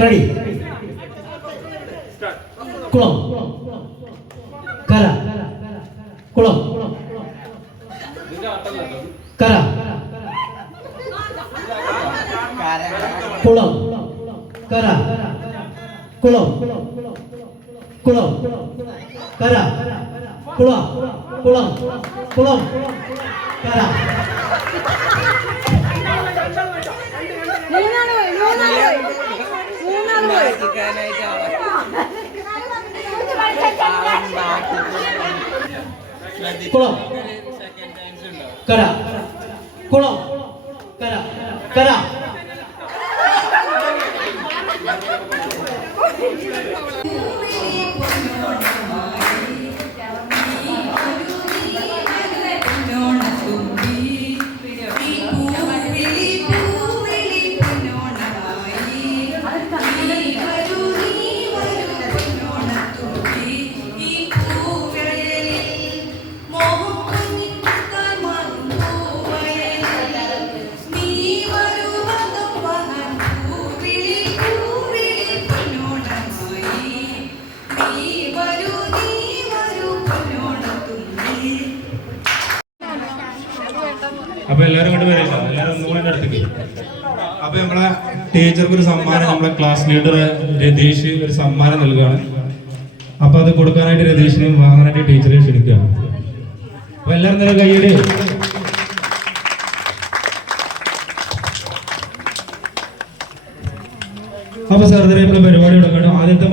Ready കുളം കര കുളം കര കുളം കര കുളം കുളം കര കുളം കുളം കുളം കര പോയി കുളം. കര. കുളം. കര. കര. അപ്പൊ എല്ലാരും കൊണ്ട് വരില്ല എല്ലാരും ഒന്നുകൂടെ അടുത്തേക്ക് അപ്പൊ നമ്മളെ ടീച്ചർക്ക് ഒരു സമ്മാനം നമ്മളെ ക്ലാസ് ലീഡർ രതീഷ് ഒരു സമ്മാനം നൽകുകയാണ്. അപ്പൊ അത് കൊടുക്കാനായിട്ട് രതീഷിനെ വാങ്ങാനായിട്ട് ടീച്ചറെ ക്ഷണിക്കുകയാണ്. അപ്പൊ എല്ലാവരും നല്ല കയ്യടി അപ്പൊ സാർ പരിപാടി തുടങ്ങണം ആദ്യത്തെ